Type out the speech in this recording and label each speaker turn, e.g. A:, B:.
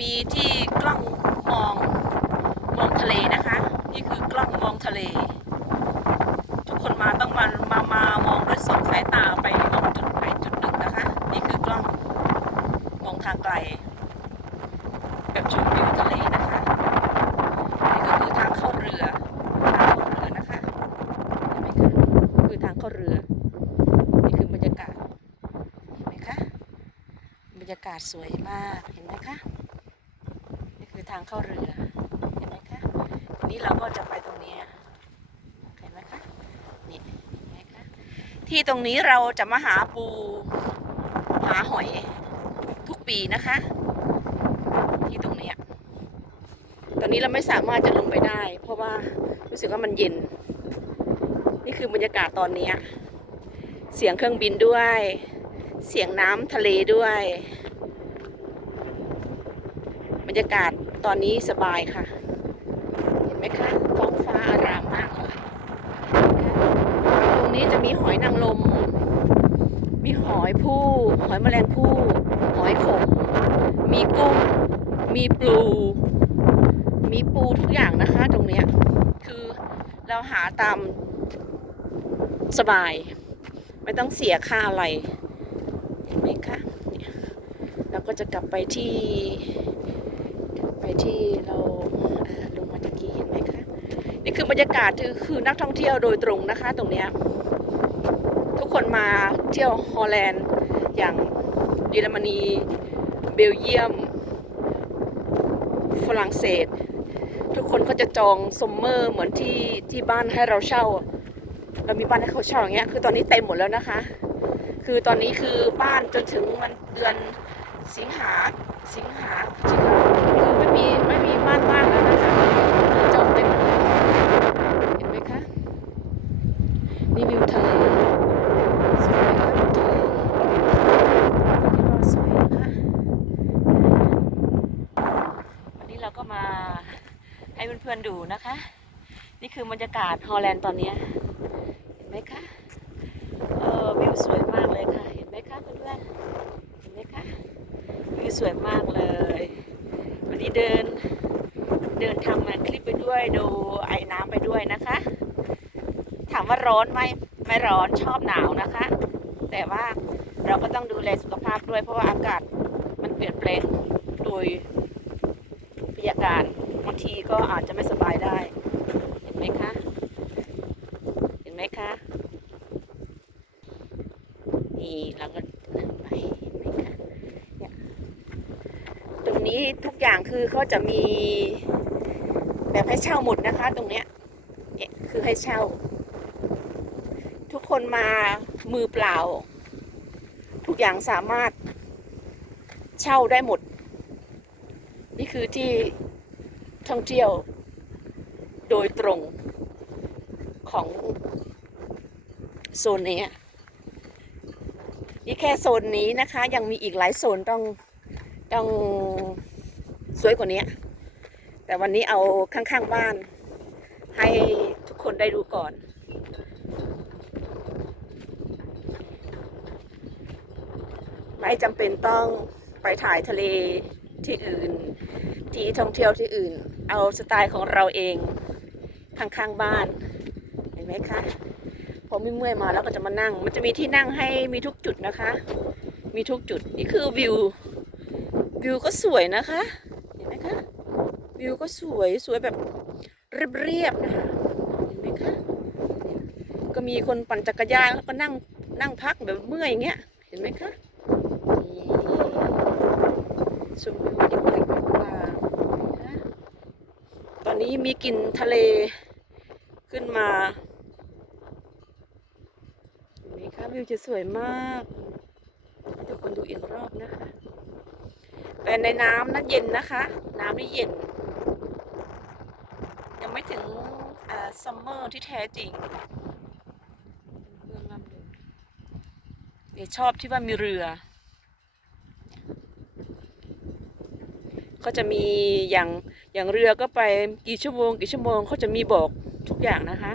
A: มีที่กล้องมองมองทะเลนะคะ นี่คือกล้องมองทะเล ทุกคนมาต้องมามามามองด้วยสองสายตาไปมองจุดไหนจุดหนึ่งนะคะ นี่คือกล้องมองทางไกล แบบชมวิวทะเลนะคะนี่ก็คือทางเข้าเรือทางเข้าเรือนะคะเห็นไหมคะคือทางเข้าเรือ นี่คือบรรยากาศเห็นไหมคะบรรยากาศสวยมากเห็นไหมคะ ทางเข้าเรือเห็นไหมคะทีนี้เราก็จะไปตรงนี้เห็นไหมคะนี่เห็นไหมคะที่ตรงนี้เราจะมาหาปูหาหอยทุกปีนะคะ ที่ตรงนี้ตอนนี้เราไม่สามารถจะลงไปได้ เพราะว่ารู้สึกว่ามันเย็น นี่คือบรรยากาศตอนนี้เสียงเครื่องบินด้วย เสียงน้ำทะเลด้วย บรรยากาศ ตอนนี้สบายค่ะ เห็นไหมคะท้องฟ้าอารามมากเลยตรงนี้จะมีหอยนางรมมีหอยผู้หอยแมลงผู้หอยขมมีกุ้ง มีปลู มีปูทุกอย่างนะคะ ตรงเนี้ยคือเราหาตามสบาย ไม่ต้องเสียค่าอะไรเห็นไหมคะเราก็จะกลับไปที่ ที่เราลงมาตะกี้เห็นไหมคะนี่คือบรรยากาศคือคือนักท่องเที่ยวโดยตรงนะคะ ตรงเนี้ยทุกคนมาเที่ยวฮอลแลนด์อย่างเยอรมนีเบลเยียม ฝรั่งเศส ทุกคนก็จะจองซัมเมอร์เหมือนที่ที่บ้านให้เราเช่า เรามีบ้านให้เขาเช่าอย่างเงี้ยคือตอนนี้เต็มหมดแล้วนะคะ คือตอนนี้คือบ้านจนถึงมันเดือน สิงหาสิงหาจิกาคือไม่มีไม่มีบ้านว่างแล้วนะคะจองเต็มเลยเห็นไหมคะนี่วิวทะเลสวยไหมคะวิวทะเลที่รอสวยนะคะวันนี้เราก็มาให้เพื่อนๆดูนะคะ นี่คือบรรยากาศฮอลแลนด์ตอนนี้เห็นไหมคะเออวิวสวยมากเลยค่ะ เห็นไหมคะเพื่อนๆเห็นไหมคะวิว สวยมากเลย วันนี้เดินเดินทำมาคลิปไปด้วยดูไอ้น้ำไปด้วยนะคะ ถามว่าร้อนไหมไม่ร้อนชอบหนาวนะคะ แต่ว่าเราก็ต้องดูแลสุขภาพด้วยเพราะว่าอากาศมันเปลี่ยนแปลงโดยพยาการบางทีก็อาจจะไม่สบายได้ เห็นไหมคะ เห็นไหมคะ นี่เราก็เดินไปเห็นไหมคะเนี่ยตรง นี้ทุกอย่างคือเขาจะมีแบบให้เช่าหมดนะคะ ตรงเนี้ยเนี่ยคือให้เช่า ทุกคนมามือเปล่า ทุกอย่างสามารถเช่าได้หมด นี่คือที่ท่องเที่ยวโดยตรงของโซนนี้นี่แค่โซนนี้นะคะ ยังมีอีกหลายโซนต้อง ต้องสวยกว่านี้ แต่วันนี้เอาข้างๆบ้าน ให้ทุกคนได้ดูก่อน ไม่จำเป็นต้องไปถ่ายทะเลที่อื่น ที่ท่องเที่ยวที่อื่น เอาสไตล์ของเราเองข้างๆบ้าน เห็นไหมคะพอมเมื่อยมาแล้วก็จะมานั่ง มันจะมีที่นั่งให้มีทุกจุดนะคะ มีทุกจุด นี่คือวิว วิวก็สวยนะคะ เห็นไหมคะ วิวก็สวยสวยแบบเรียบๆนะคะ เห็นไหมคะ ก็มีคนปั่นจักรยานแล้วก็นั่งนั่งพักแบบเมื่อยอย่างเงี้ย เห็นไหมคะชมวิวเล็กๆบางๆนะตอนนี้มีกลิ่นทะเลขึ้นมาเห็นไหมคะวิวจะสวยมากทุกคนดูอีกรอบนะคะ แต่ในน้ำนั้นเย็นนะคะ น้ำนี่เย็น ยังไม่ถึงซัมเมอร์ที่แท้จริงเองลำดูเดี๋ยวชอบที่ว่ามีเรือเขาจะมีอย่างอย่างเรือก็ไปกี่ชั่วโมง กี่ชั่วโมงเขาจะมีบอกทุกอย่างนะคะ